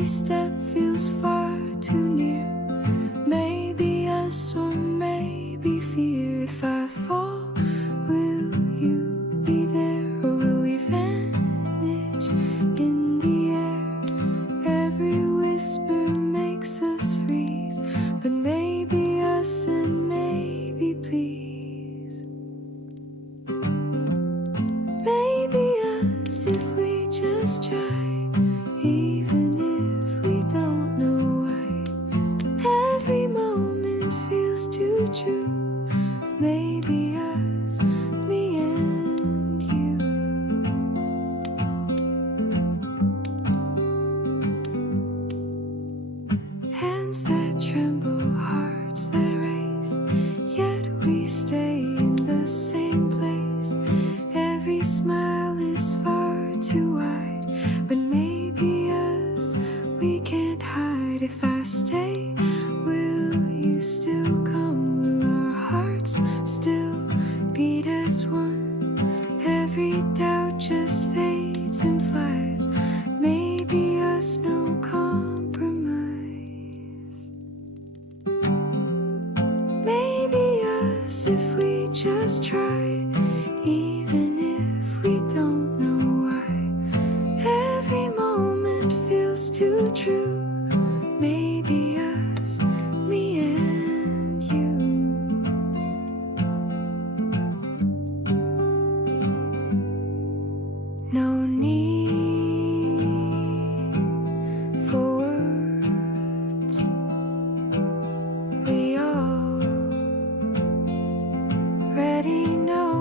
Every step feels far too near. Maybe us or maybe fear. If I fall, will you be there, or will we vanish in the air? Every whisper makes us freeze, but maybe us and maybe please. Maybe us if we just try. Even if we don't know why, every moment feels too true. Maybe us, me and you. Hands that tremble, hearts that race, yet we stay in the same place. Every smile is far too wide, but maybe us, we can't hide. If I stay, will you still come? Will our hearts still beat as one? Every doubt just fades and flies. Maybe us, no compromise. Maybe us if we just try. Even if we don't know why, every moment feels too true. Maybe us, me and you. No need for words. We already know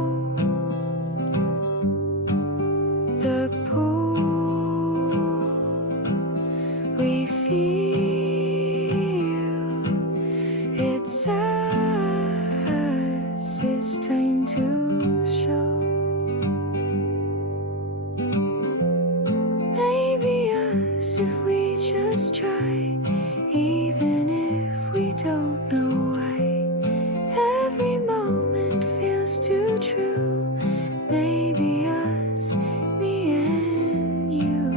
the pull we feel. It's us, it's time to show. Maybe us if we just try. Even if we don't know why, every moment feels too true. Maybe us, me and you.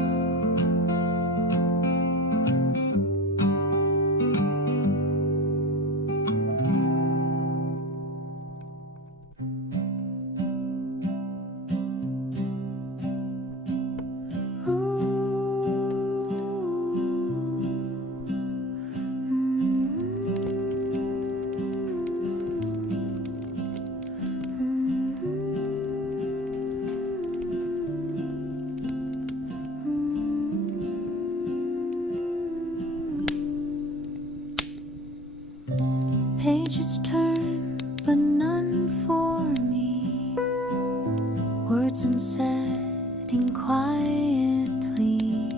Pages turn, but none for me. Words unsetting quietly.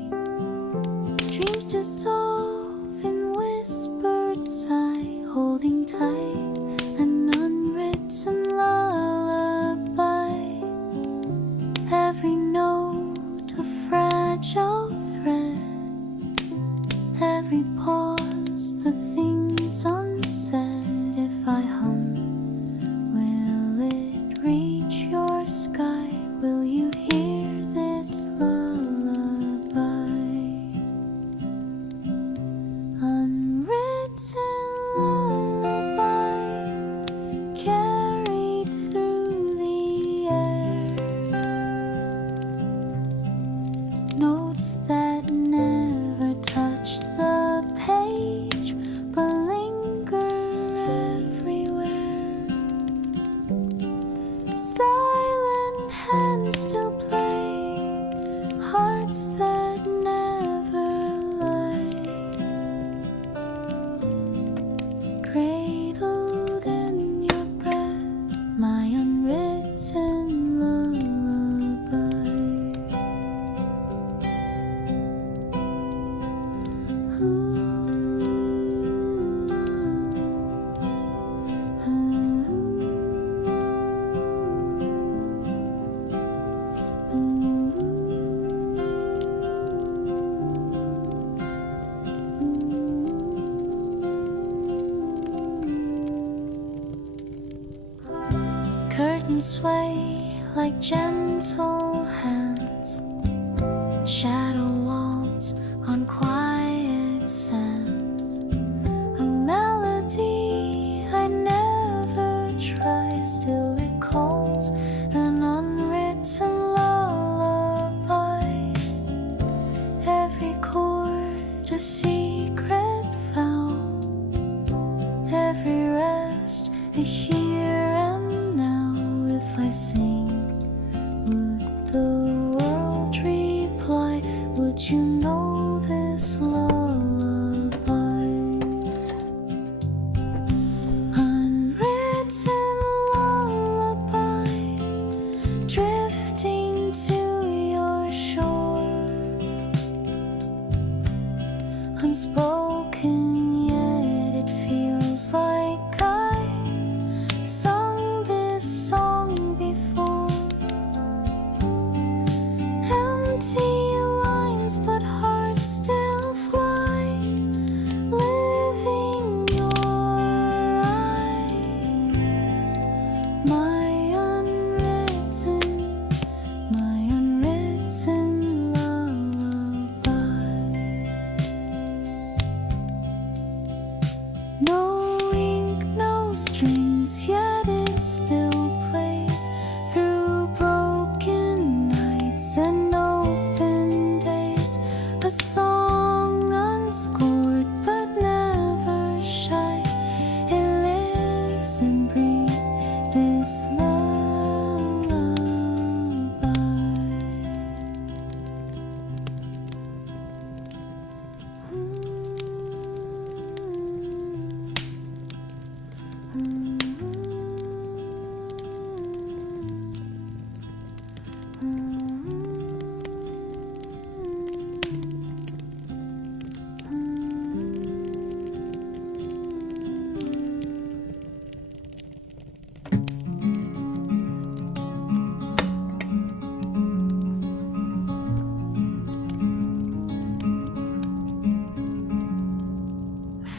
Dreams dissolve in whispered sigh, holding tight an unwritten lullaby. Every note a fragile thread, every pause the things unsaid. If I hum, will it reach your sky? Will you hear this lullaby? Unwritten lullaby, carried through the air. Notes that never touch the page, but linger everywhere. Silent hands still play, hearts that never lie. Cradled in your breath, my unwritten lullaby. Curtains sway like gentle hands. Shadow walls on quiet a secret found, every rest a here and now. If I sing, would the world reply? Would you know this lullaby? Unwritten lullaby, drifting to your shore, unspoken yet it feels like I've sung this song before. Empty lines but hearts still fly, living your eyes. My unwritten lullaby. No ink, no strings, yet it still plays through broken nights and open days. A song unscored but never shy. It lives and breathes, this lullaby.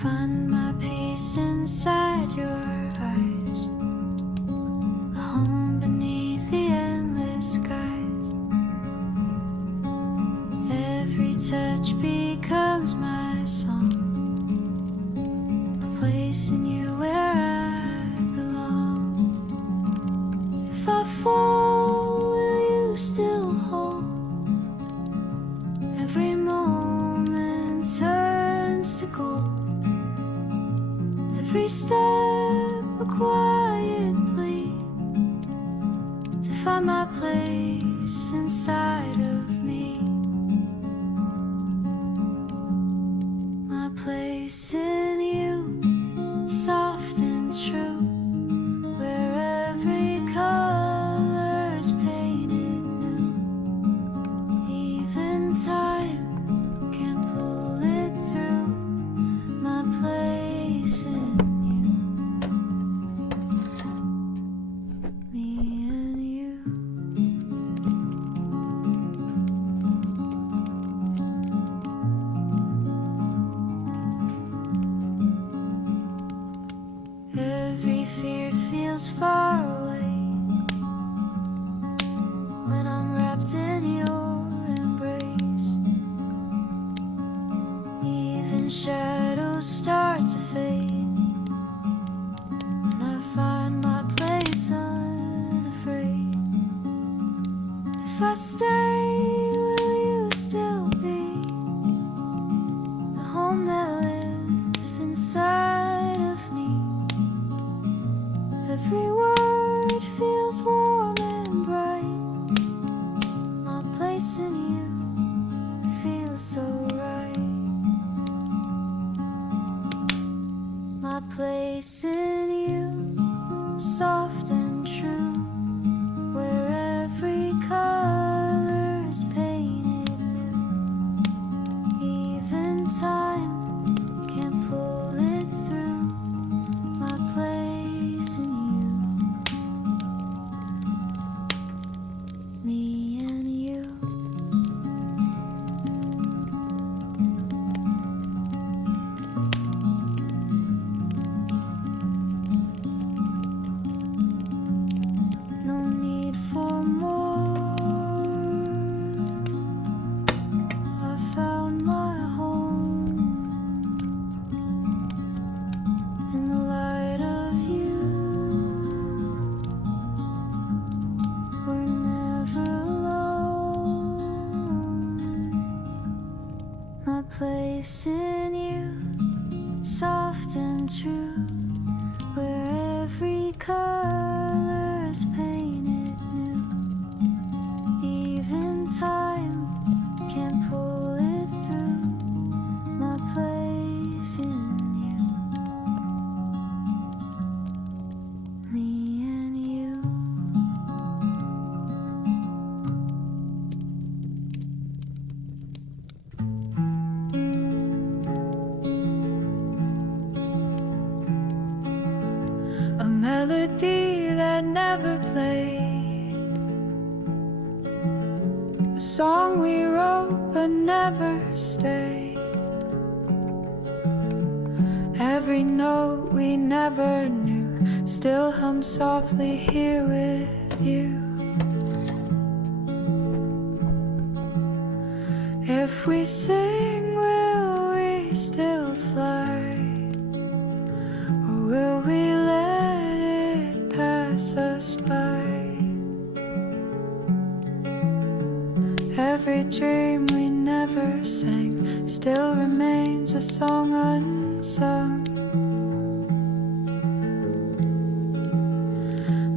Find my peace inside your eyes, a home beneath the endless skies. Every touch becomes my song, a place in you where I belong. If I fall, will you still hold? Every moment turns to gold. Every step a quiet plea to find my place inside of me. My place in you, soft and true, where every color is painted new. Even time can pull it through. My place in me and you. Every fear feels far away when I'm wrapped in your embrace. Even shadows start to fade when I find my place unafraid. If I stay, will you still be the home that lives inside of me? Every word feels warm and bright. My place in you feels so right. My place in you, soft and true, where every color is painted new. Even time can't pull it through. My place in you, me and you. No need for more. I found my home. my place in you, soft and true, where every color's painted new. Even time can't pull it through, my place in you, me and you. A melody that never played, a song we wrote but never stayed, every note we never knew still hums softly here with you. If we sing, will we still fly, or will we let it pass us by? Every dream we never sang still remains a song unsung,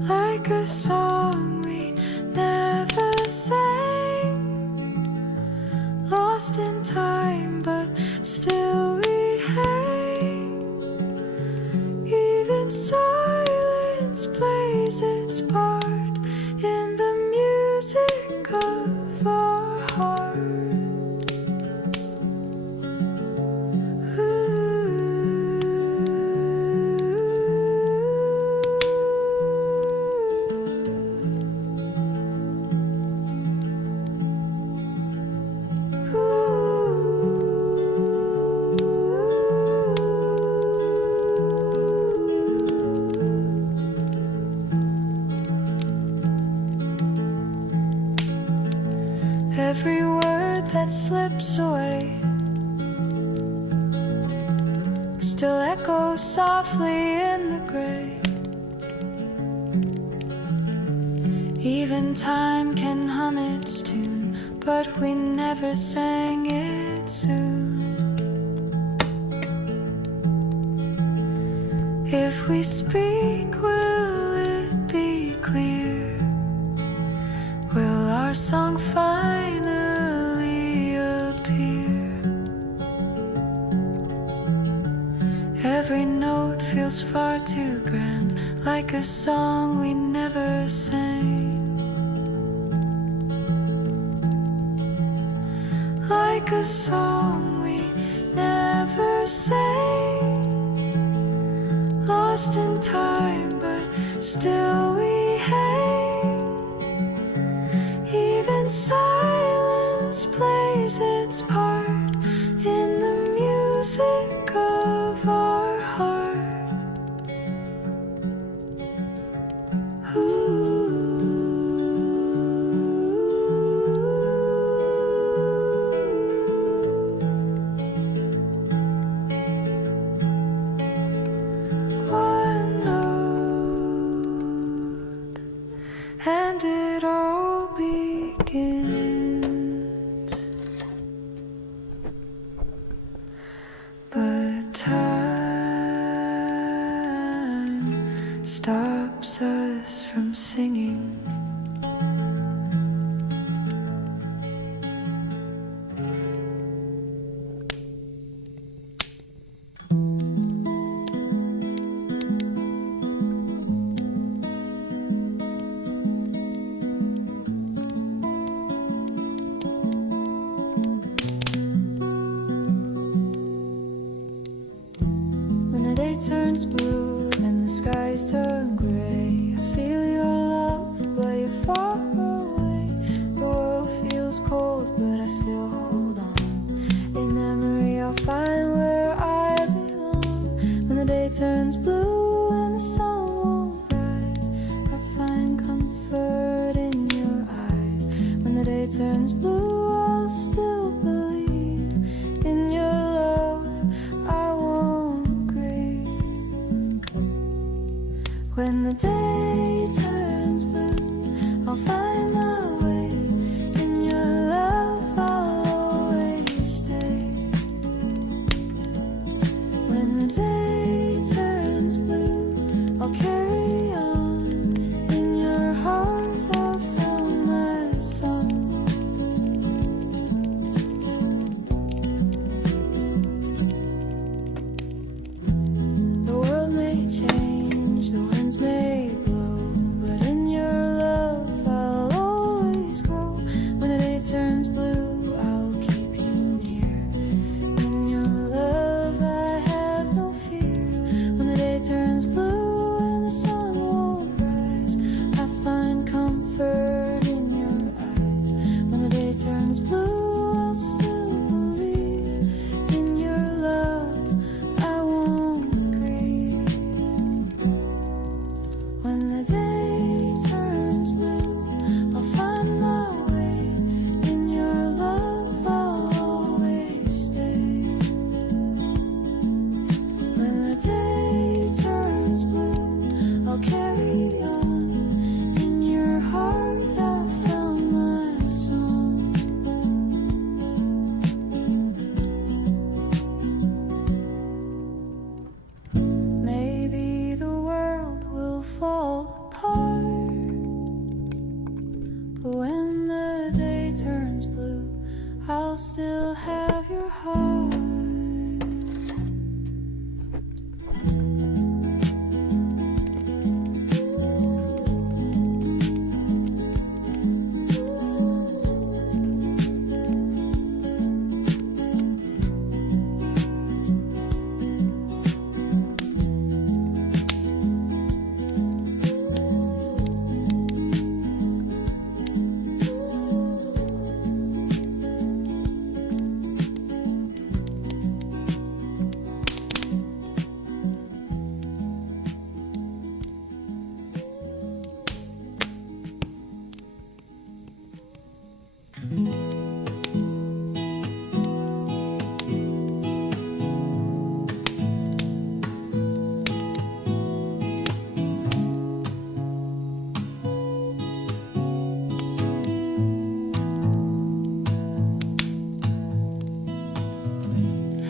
like a song we never sang, lost in time but still we hang. Even silence plays its part in the music of our heart. Every word that slips away still echoes softly in the gray. Even time can hum its tune, but we never sang it soon. If we speak, will it be clear? Will our song finally appear? Every note feels far too grand, like a song we never sang, like a song we never sang, lost in time but still we hang. Even silence plays its part in the music of our heart. One note, and it all begins, but time stops us from singing. When the day turns blue and the skies turn gray, I feel your love, but you're far away. The world feels cold, but I still hold on. In memory I'll find where I belong. When the day turns blue and the sun won't rise, I find comfort in your eyes. When the day turns blue, I'll still believe in your love. I won't grieve. When the day turns blue, I'll find my way. In your love I'll always stay.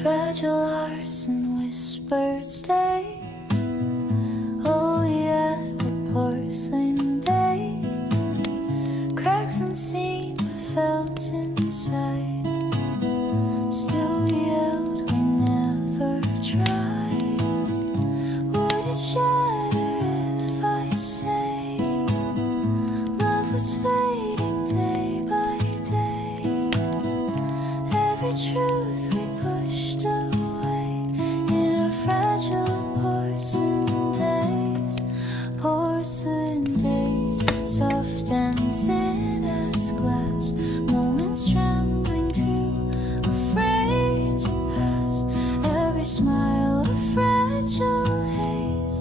Fragile hearts and whispered stays. Oh yeah, the porcelain days. Cracks unseen but felt inside. Still we yelled, we never tried. Would it shatter if I say love was fading day by day? Every truth we pushed away in our fragile porcelain days. Porcelain days, soft and thin as glass. Moments trembling too afraid to pass. Every smile a fragile haze.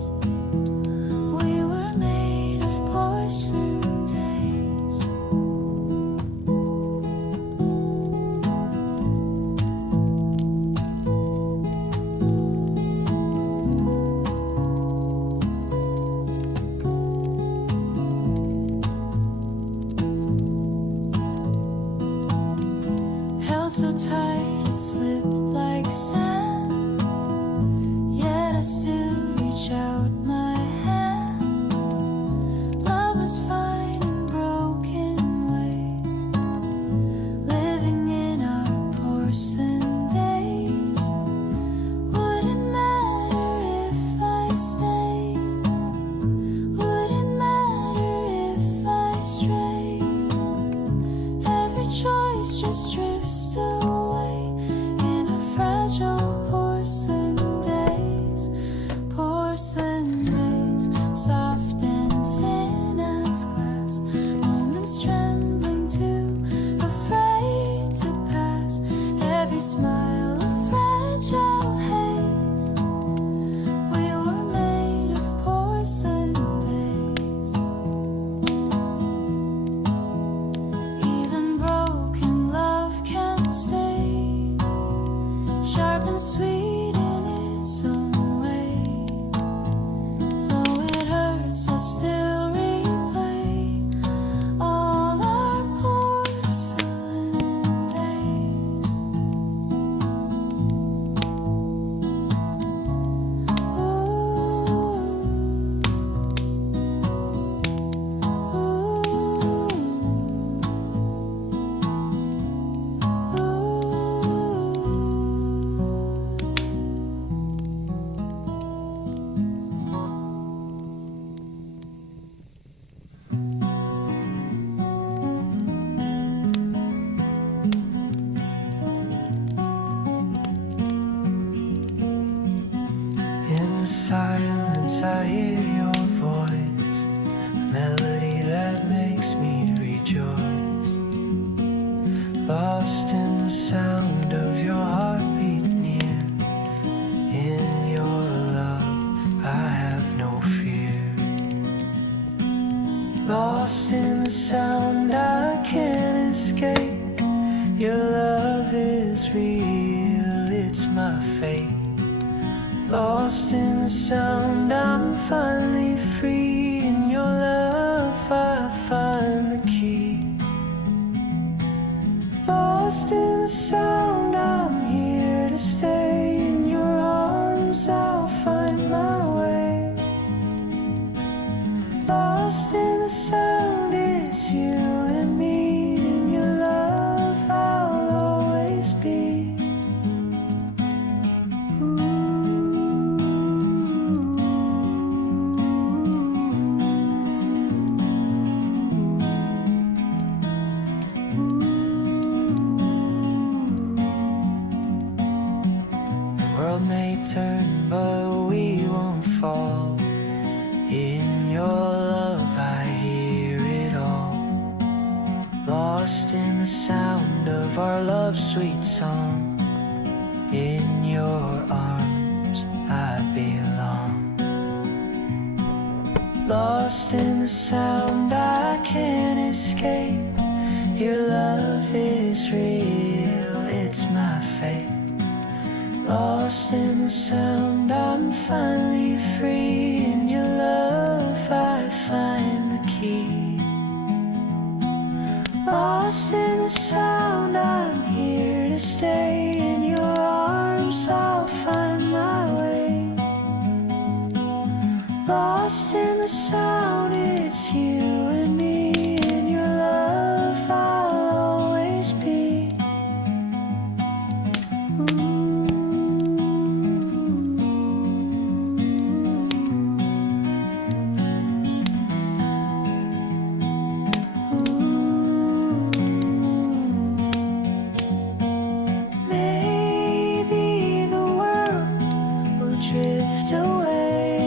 We were made of porcelain days. Held so tight it slipped like sand. Yet I still reach out my hand. Love was fine in broken ways. Living in our porcelain days. Wouldn't matter if I stayed. Wouldn't matter if I strayed. Every choice just drifts away in our fragile porcelain days. Porcelain days, soft and thin as glass. Moments trembling too afraid to pass. Every smile a fragile haze. We were made of porcelain days. Even broken love can stay, sharp and sweet in its own way. Though it hurts, I still replay all our porcelain days. In the silence I hear your voice, a melody that makes me rejoice. Lost in the sound of your heartbeat near. In your love I have no fear. Lost in the sound I can't escape. Your love is real, it's my fate. Lost in the sound, I'm finally free. In your love, I find the key. Lost in the sound, I'm here to stay. In your arms, I'll find my way. Lost in the sound, it's you and me. In your love, I'll always be. The world may turn, but we won't fall. In your love, I hear it all. Lost in the sound of our love's sweet song. In your arms, I belong. Lost in the sound, I can't escape. Your love is real, it's my fate. Lost in the sound, I'm finally free. In your love, I find the key. Lost in the sound, I'm here to stay. In your arms, lost in the sound. It's you and me, in your love I'll always be. Maybe the world will drift away,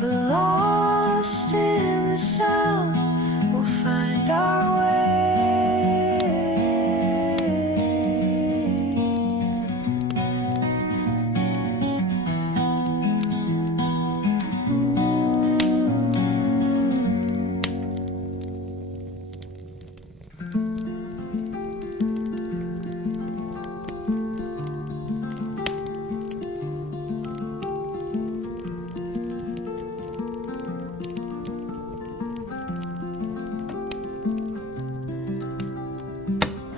but lost in the sound, we'll find our way.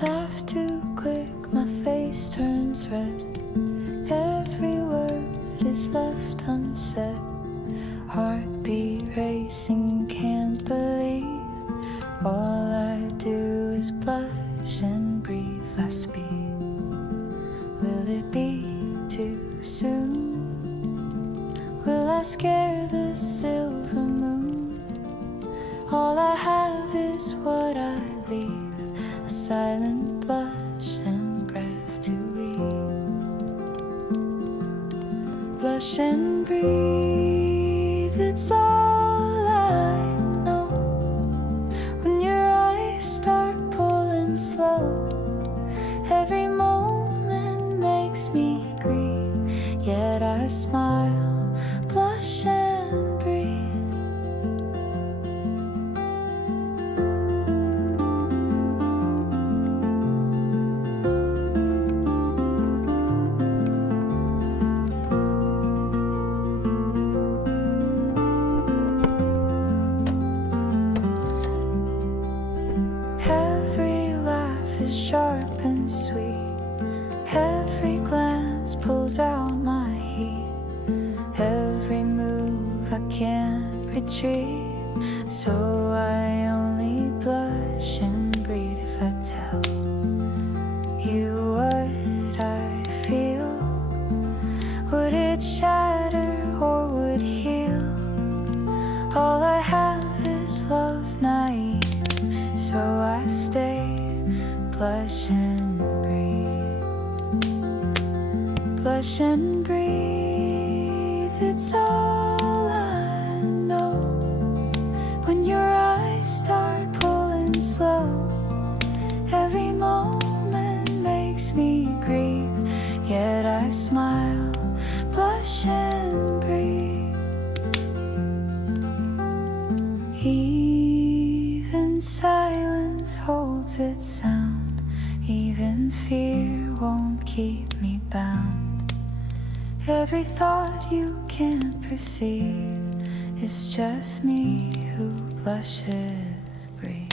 Laugh too quick, my face turns red. Every word is left unsaid. Heartbeat racing, can't believe all I do is blush and breathe. Last speed. Will it be too soon? Will I scare the silver moon? All I have is what I leave, a silent blush and breath to eat. Blush and breathe, it's all I know. When your eyes start pulling slow, every moment makes me grieve, yet I smile, blush and breathe. Every laugh is sharp and sweet. Every glance pulls out my heat. Every move I can't retreat. So I only blush and breathe if I tell you what I feel. Would it shatter or would heal? All I have is love naive. So I stay, blush and breathe. Blush and breathe, it's all I know. When your eyes start pulling slow, every moment makes me grieve, yet I smile, blush and breathe. Even silence holds its sound. Even fear won't keep me bound. Every thought you can't perceive is just me who blushes, breathe.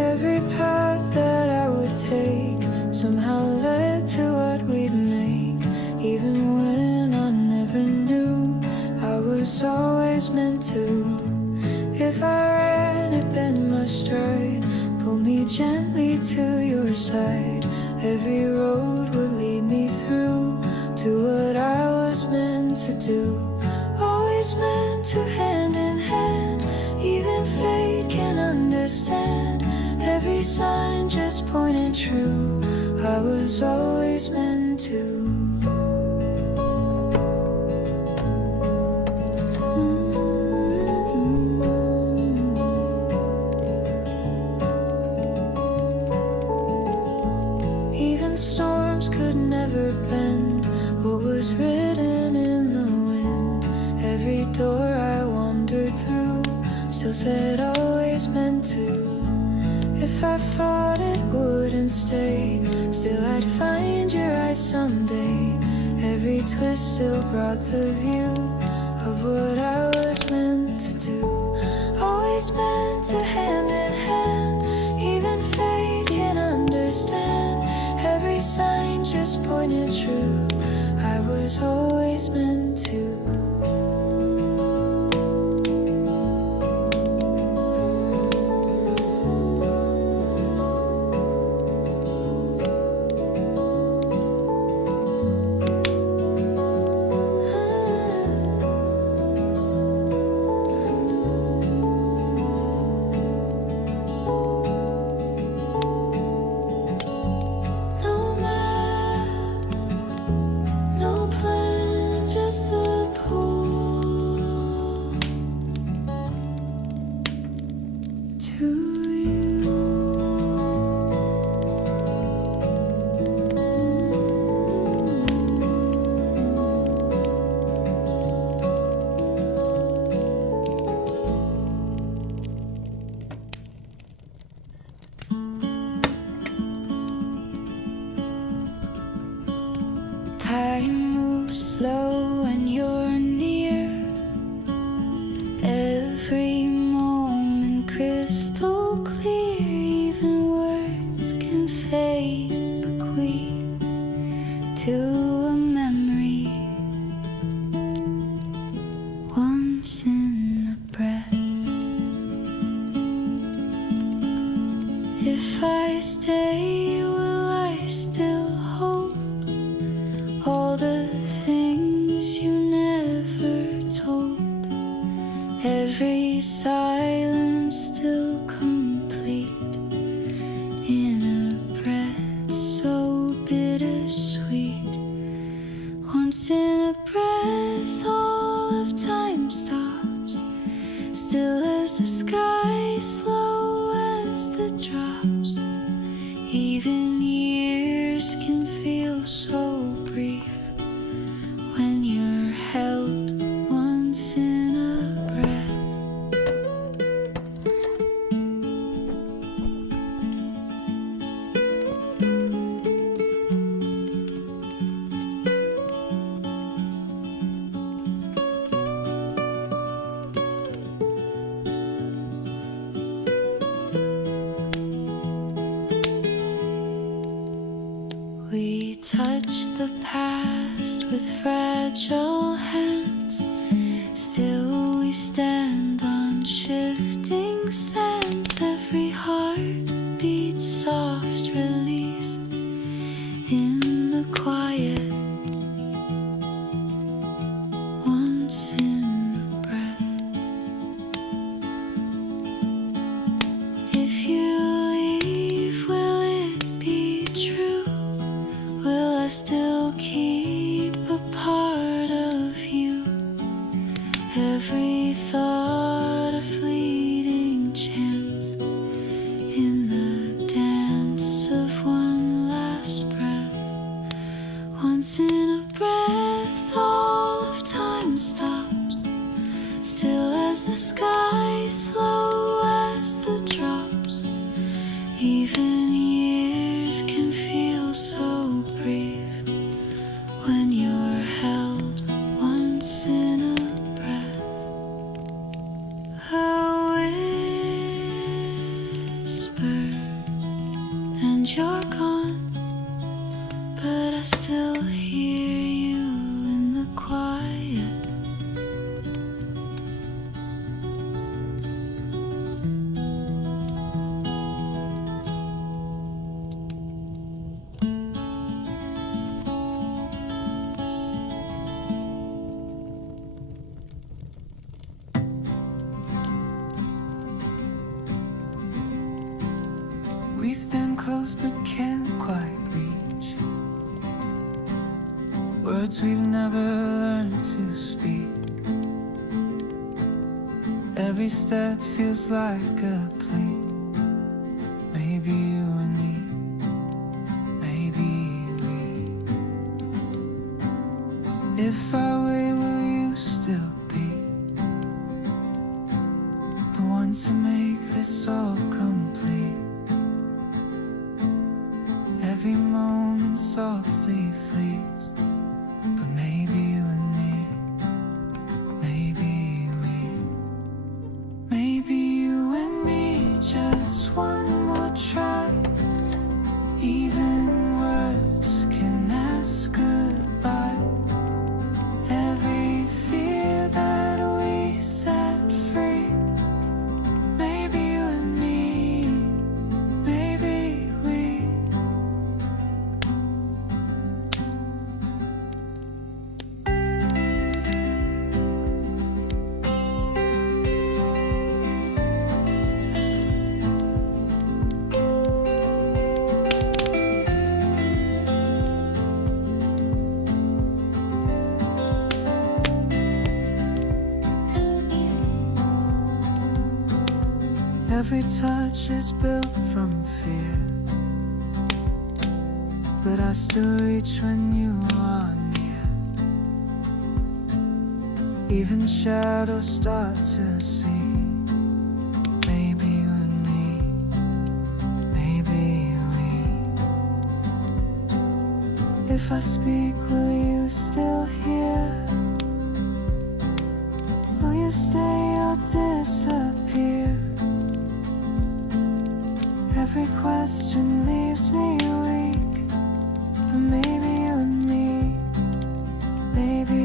Every path that I would take somehow led to what we'd make. Even when I never knew I was always meant to. If I ran up in my stride, pull me gently to your side. Every road would lead me through to what I was meant to do. Always meant to hand in hand. Even fate can understand. Every sign just pointed true. I was always meant to. Even storms could never bend what was written in the wind. Every door I wandered through still said always meant to. If I thought it wouldn't stay, still I'd find your eyes someday. Every twist still brought the view of what I was meant to do. Always meant to hand in hand, even fate can understand. Every sign just pointed true. I was always meant to. Time moves slow when you're near. Every moment crystal clear. Even words can fade, bequeath to a memory. Once in a breath. If I stay, will I still hold all the things you never told? Every silence still complete in a breath so bittersweet. Once in a breath, all of time stops, still as the sky, slow as the drops. Even years can feel so brief when you're held once in a breath. We touch the past with fragile hands. Still we stand on shifting sands. Every heart beats soft release in the quiet. Once in a breath. If you leave, will it be true? Will I still keep a part of you? Every thought a fleeting chance in the dance of one last breath. Once in a breath, all of time stops, still as the sky, slow as the drops. Even years can feel so brief when you're held once in a breath. A whisper, and you're gone, but I still hear you in the quiet. close but can't quite reach, words we've never learned to speak. Every step feels like a plea. Maybe you and me, maybe we. If I wait, will you still be the one to make this all complete? Every moment softly flees, but maybe you and me, maybe we. Maybe you and me, just one more try. Even words can ask goodbye. Every fear that we set free. Maybe you and me, maybe we. Every touch is built from fear, but I still reach when you are near. Even shadows start to see. Maybe you and me, maybe we. If I speak, will you still hear? Will you stay or disappear? Every question leaves me weak, but maybe you and me, maybe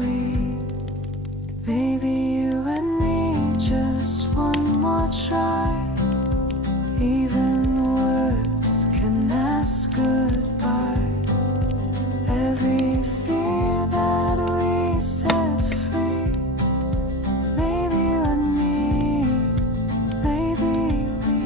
we. Maybe you and me, just one more try. Even words can ask goodbye. Every fear that we set free. Maybe you and me, maybe we.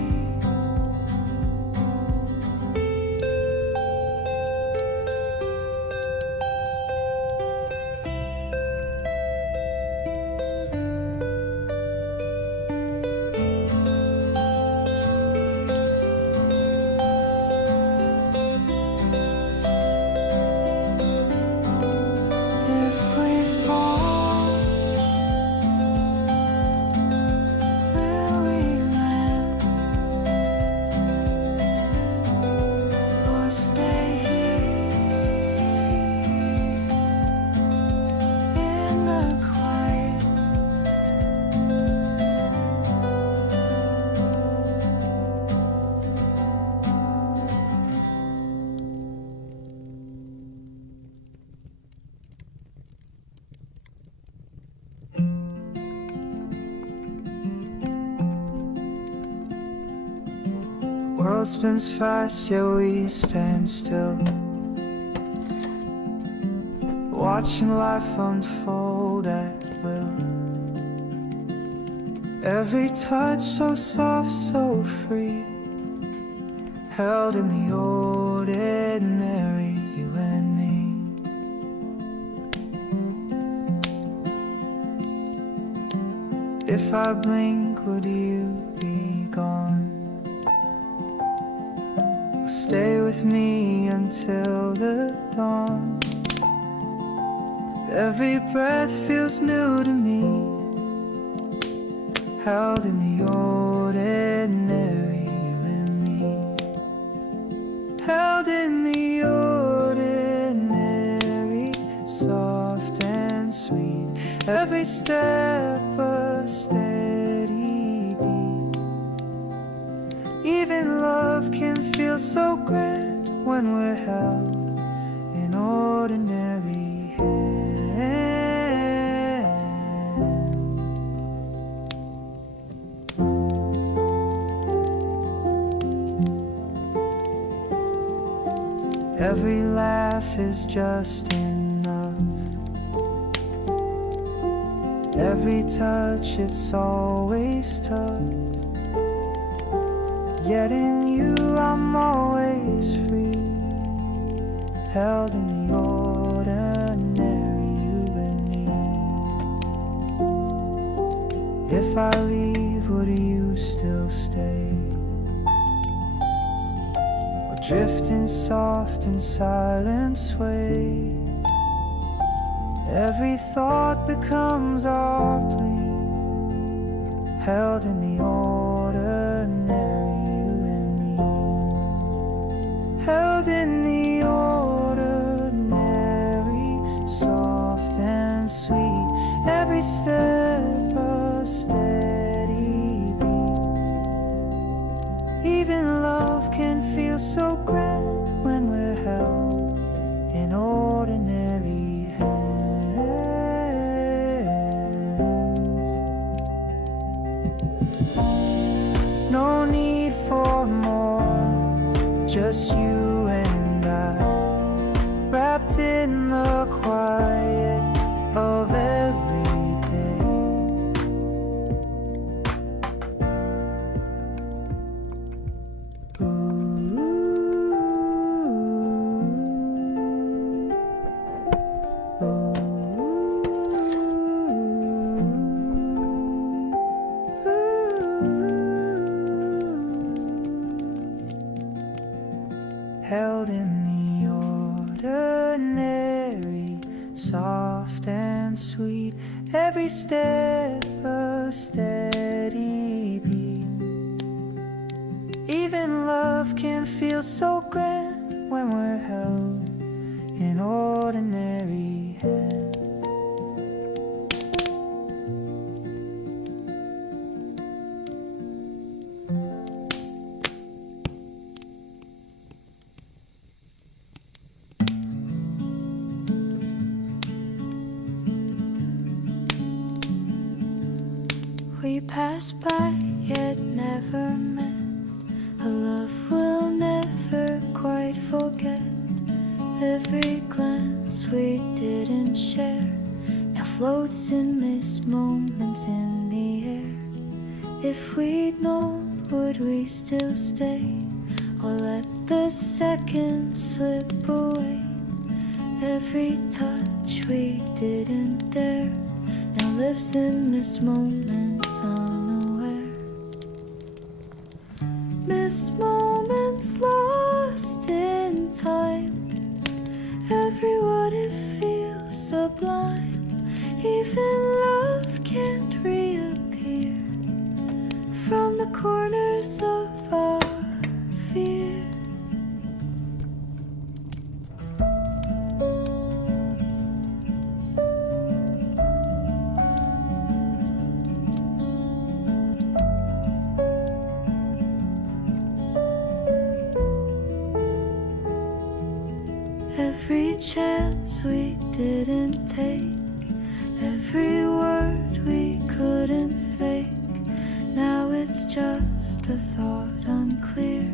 If we fall, will we land or stay here in the quiet? The world spins fast, yet we stand still, watching life unfold at will. Every touch so soft, so free, held in the ordinary, you and me. If I blink, would you be gone? Stay with me until the dawn. Every breath feels new to me, held in the ordinary, you and me. Held in the ordinary, soft and sweet. Every step a steady beat. Even love can feel so grand when we're held in ordinary hand. Every laugh is just enough. Every touch, it's always tough. Yet in you I'm always free, held in the ordinary, you and me. If I leave, would you still stay? Or drifting soft in silent sway? Every thought becomes our plea, held in the ordinary, you and me. Held in the ordinary, soft and sweet. Every step a steady beat. Even love can feel so grand when we're held in ordinary hands. No need for more, just you and I, wrapped in the quiet of every day. Held in the ordinary, soft and sweet. Every step a steady beat. Even love can feel so grand when we're held in ordinary hands. We pass by yet never met, a love we'll never quite forget. Every glance we didn't share now floats in missed moments in the air. If we'd known, would we still stay, or let the seconds slip away? Every touch we didn't dare now lives in missed moments unaware. Missed moments lost in time. Everyone it feels sublime. Even love can't reappear from the corners of our fear. Every chance we didn't take, every word we couldn't fake, now it's just a thought unclear,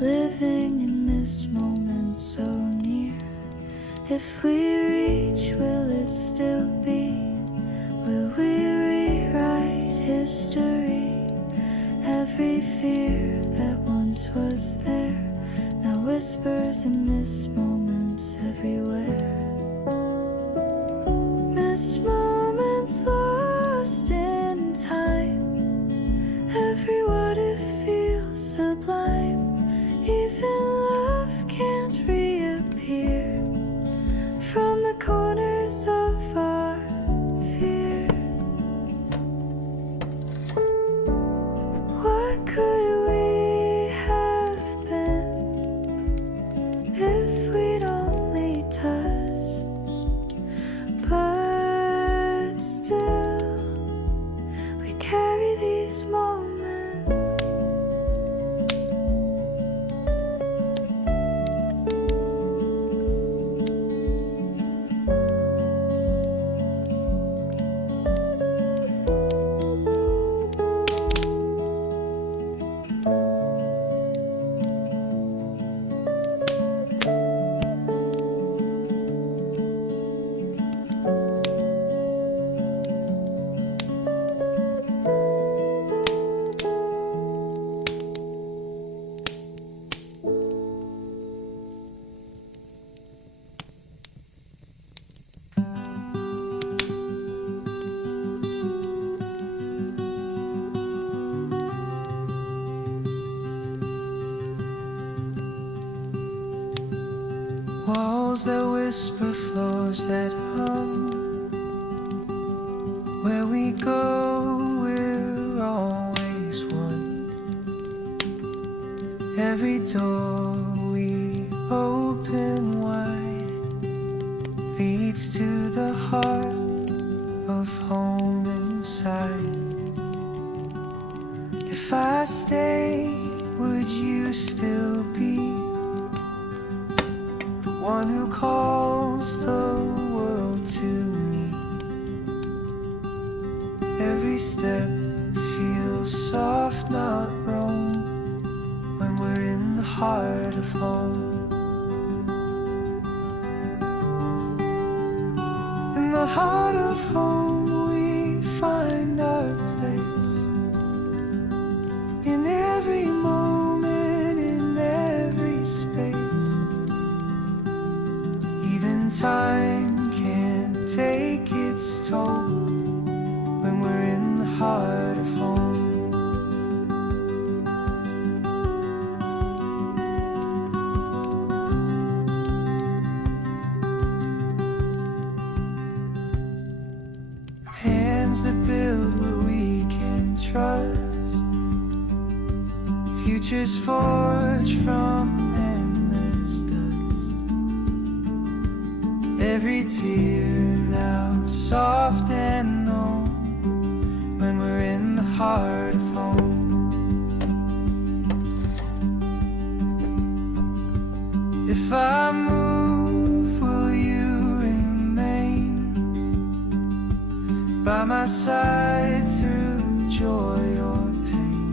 living in missed moments so near. If we reach, will it still be? Will we rewrite history? Every fear that once was there now whispers in missed moments everywhere. Missed moments lost in time. Every word it feels sublime. Even love can't reappear from the corners of our fear. What could we have been if we Walls that whisper, floors that hum. Where we go, we're always one. Every door we open wide leads to the heart of home inside. If I stay, would you still be the one who calls the world to me? Every step feels soft, not wrong, when we're in the heart of home. In the heart of home we find our place. In every moment, in every space. Even time can't take its toll when we're in the heart of home. Hands that build what we can trust, futures forged from endless dust. Every tear now soft and known when we're in the heart of home. If I move, will you remain by my side through joy or pain?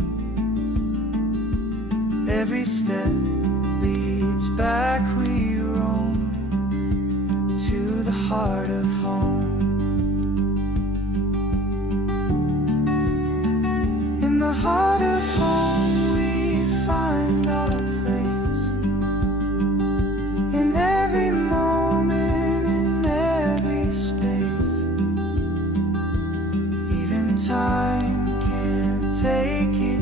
Every step leads back, we roam to the heart of home. In the heart of home we find our place. In every moment, in every space. Even time can't take it